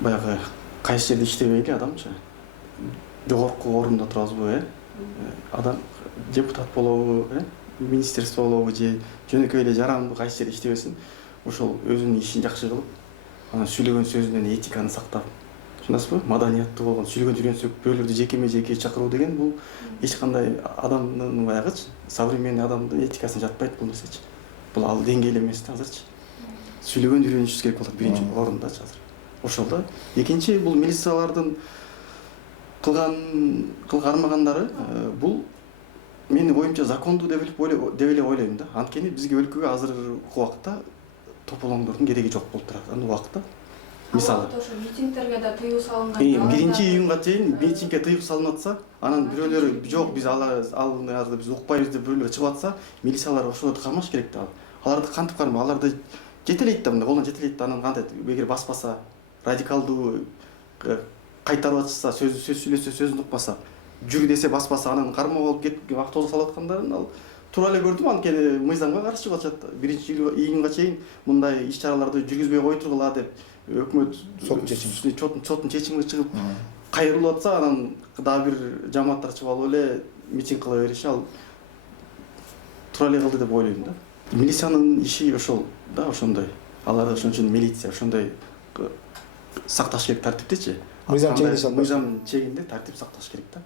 баягы кайсы жерде иштебейли адамчы жогорку орунда турабызбы, адам депутат болобу, министерство болобу же жөнөкөй эле жарандуу кайсы жерде иштебесин, ошол өзүнүн ишин жакшы кылып, анан сүйлөгөн сөзүнөн этиканы сактап, түшүнөсүзбү? Маданияттуу болгон, сүйлөгөн жүргөнсөк бирөөлөрдү жекеме жеке чакыруу деген бул эч кандай адамдын баягычы, современный адамдын этикасына жатпайт бул нерсечи. Бул ал деңгээлі эмес да азырчы. Сүйлөгөн жүргөнүбүз керек болот биринчи орундачы азыр. Ошол да. Экинчи бул милициялардын кылган кармагандары бул менин оюмча закондуу деп эле ойлойм да. Анткени бизге өлкөгө азыркы убакта тополоңдордун кереги жок болуп турат аны убакта. Мисалы ошо митингдерге да тыюу салынган. 1-июнга чейин митингге тыюу салынып атса, анан бирөөлөр жок биз аларды биз укпайбыз деп бирөөлөр чыгып атса, милициялар ошолорду кармаш керек да. Аларды кантип кармай? Аларды жетелейт да, мындай колдон жетелейт да, анан кантет эгер баспаса, радикалдуу кайтарып атышса, сөз сүйлөсө, сөзүн укпаса, жүр десе баспаса, анан кармап алып кетип автобус салып аткандарын ал туура эле көрдүм, анткени мыйзамга каршы чыгып атышат. 1-июнга чейин мындай иш-чараларды жүргүзбөй кой тургула деп өкмөт соттун чечими чыгып кайрылып атса, анан дагы бир жамааттар чыгып алып эле митинг кыла бериши ал туура эле кылды деп ойлойм да. Милициянын иши ошол да, ошондой. Алар ошон үчүн милиция ошондой сакташ керек тартиптичи. Мыйзам чегинде тартип сакташ керек да.